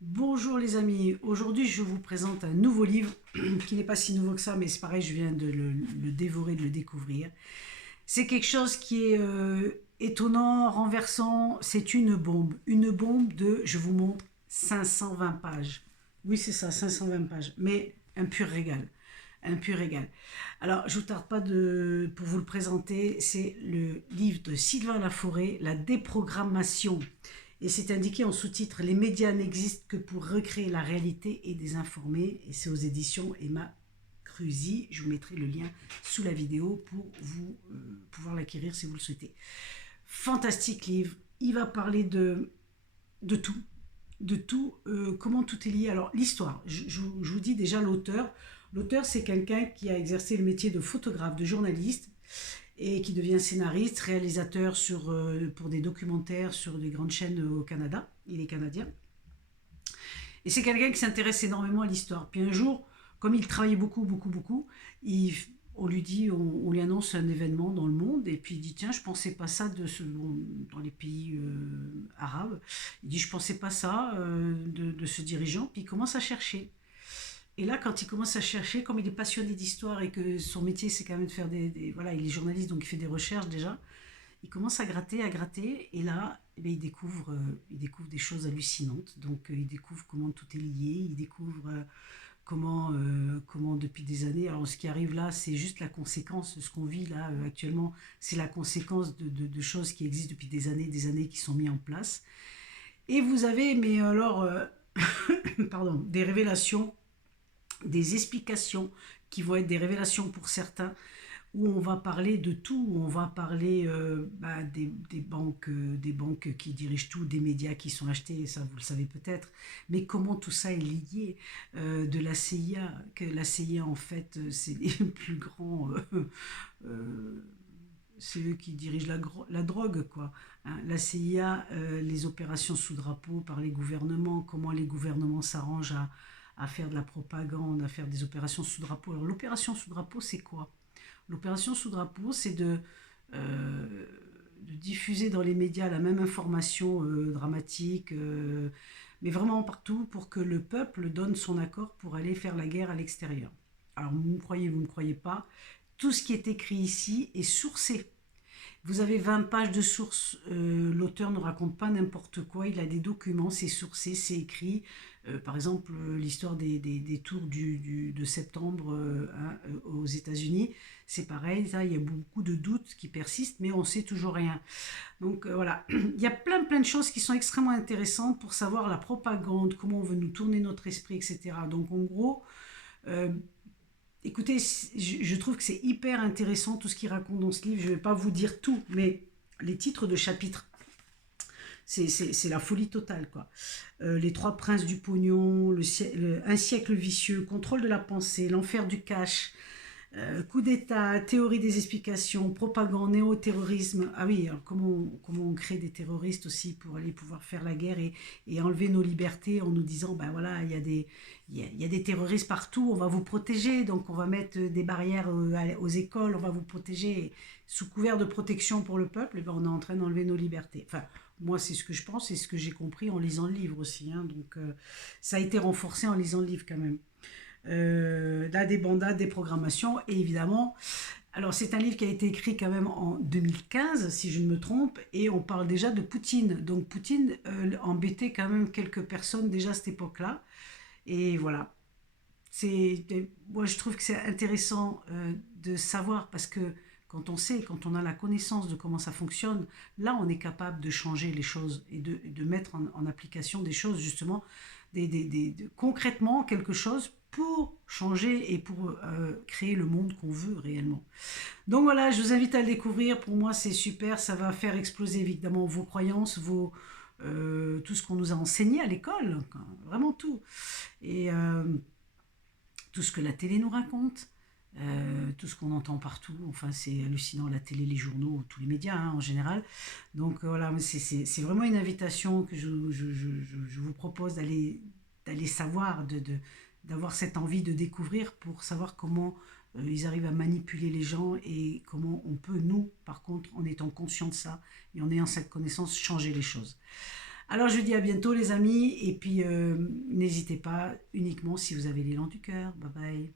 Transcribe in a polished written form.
Bonjour les amis, aujourd'hui je vous présente un nouveau livre qui n'est pas si nouveau que ça, mais c'est pareil, je viens de le dévorer, de le découvrir. C'est quelque chose qui est étonnant, renversant, c'est une bombe de, je vous montre, 520 pages. Oui c'est ça, 520 pages, mais un pur régal. Un pur régal. Alors, je ne vous tarde pas pour vous le présenter. C'est le livre de Sylvain Laforêt, La déprogrammation. Et c'est indiqué en sous-titre Les médias n'existent que pour recréer la réalité et désinformer. Et c'est aux éditions Emma Cruzy. Je vous mettrai le lien sous la vidéo pour vous pouvoir l'acquérir si vous le souhaitez. Fantastique livre. Il va parler de tout. De tout, comment tout est lié. Alors, l'histoire, je vous dis déjà l'auteur. L'auteur, c'est quelqu'un qui a exercé le métier de photographe, de journaliste, et qui devient scénariste, réalisateur pour des documentaires sur des grandes chaînes au Canada. Il est canadien. Et c'est quelqu'un qui s'intéresse énormément à l'histoire. Puis un jour, comme il travaillait beaucoup, beaucoup, beaucoup, on lui dit, on lui annonce un événement dans le monde, et puis il dit tiens, je pensais pas ça dans les pays arabes. Il dit je pensais pas ça de ce dirigeant, puis il commence à chercher. Et là, quand il commence à chercher, comme il est passionné d'histoire et que son métier c'est quand même de faire voilà, il est journaliste donc il fait des recherches déjà, il commence à gratter, et là, eh bien, il découvre des choses hallucinantes. Donc, il découvre comment tout est lié, il découvre comment depuis des années. Alors, ce qui arrive là, c'est juste la conséquence, ce qu'on vit là actuellement, c'est la conséquence de choses qui existent depuis des années qui sont mises en place. Et vous avez, mais alors, pardon, des révélations, des explications qui vont être des révélations pour certains, où on va parler de tout, où on va parler des banques qui dirigent tout, des médias qui sont achetés, ça vous le savez peut-être, mais comment tout ça est lié, de la CIA, que la CIA en fait c'est les plus grands, c'est eux qui dirigent la drogue quoi. Hein. La CIA, les opérations sous drapeau par les gouvernements, comment les gouvernements s'arrangent à faire de la propagande, à faire des opérations sous drapeau. Alors l'opération sous drapeau c'est quoi? L'opération sous drapeau, c'est de diffuser dans les médias la même information dramatique, mais vraiment partout pour que le peuple donne son accord pour aller faire la guerre à l'extérieur. Alors vous me croyez pas, tout ce qui est écrit ici est sourcé. Vous avez 20 pages de sources. L'auteur ne raconte pas n'importe quoi. Il a des documents, c'est sourcé, c'est écrit. Par exemple, l'histoire des tours de septembre aux États-Unis, c'est pareil. Ça, il y a beaucoup de doutes qui persistent, mais on ne sait toujours rien. Donc voilà, il y a plein de choses qui sont extrêmement intéressantes pour savoir la propagande, comment on veut nous tourner notre esprit, etc. Donc en gros, euh, écoutez, je trouve que c'est hyper intéressant tout ce qu'il raconte dans ce livre. Je ne vais pas vous dire tout, mais les titres de chapitres, c'est la folie totale, quoi. Les trois princes du pognon, un siècle vicieux, contrôle de la pensée, l'enfer du cash, coup d'État, théorie des explications, propagande, néo-terrorisme. Ah oui, alors comment on crée des terroristes aussi pour aller pouvoir faire la guerre et enlever nos libertés en nous disant, ben voilà, il y a des terroristes partout, on va vous protéger, donc on va mettre des barrières aux écoles, on va vous protéger. Et sous couvert de protection pour le peuple, eh ben on est en train d'enlever nos libertés. Enfin, moi, c'est ce que je pense et ce que j'ai compris en lisant le livre aussi. Hein, donc, ça a été renforcé en lisant le livre quand même. Là, des bandas, des programmations, et évidemment, alors c'est un livre qui a été écrit quand même en 2015, si je ne me trompe, et on parle déjà de Poutine. Donc Poutine embêtait quand même quelques personnes déjà à cette époque-là, et voilà. Moi je trouve que c'est intéressant de savoir parce que quand on sait, quand on a la connaissance de comment ça fonctionne, là on est capable de changer les choses et de mettre en application des choses justement, concrètement quelque chose pour changer et pour créer le monde qu'on veut réellement. Donc voilà, je vous invite à le découvrir. Pour moi, c'est super. Ça va faire exploser évidemment vos croyances, tout ce qu'on nous a enseigné à l'école, vraiment tout. Et tout ce que la télé nous raconte, tout ce qu'on entend partout. Enfin, c'est hallucinant, la télé, les journaux, tous les médias hein, en général. Donc voilà, c'est vraiment une invitation que je vous propose d'aller savoir, d'avoir cette envie de découvrir pour savoir comment ils arrivent à manipuler les gens et comment on peut, nous, par contre, en étant conscient de ça et en ayant cette connaissance, changer les choses. Alors je vous dis à bientôt les amis, et puis n'hésitez pas uniquement si vous avez l'élan du cœur. Bye bye.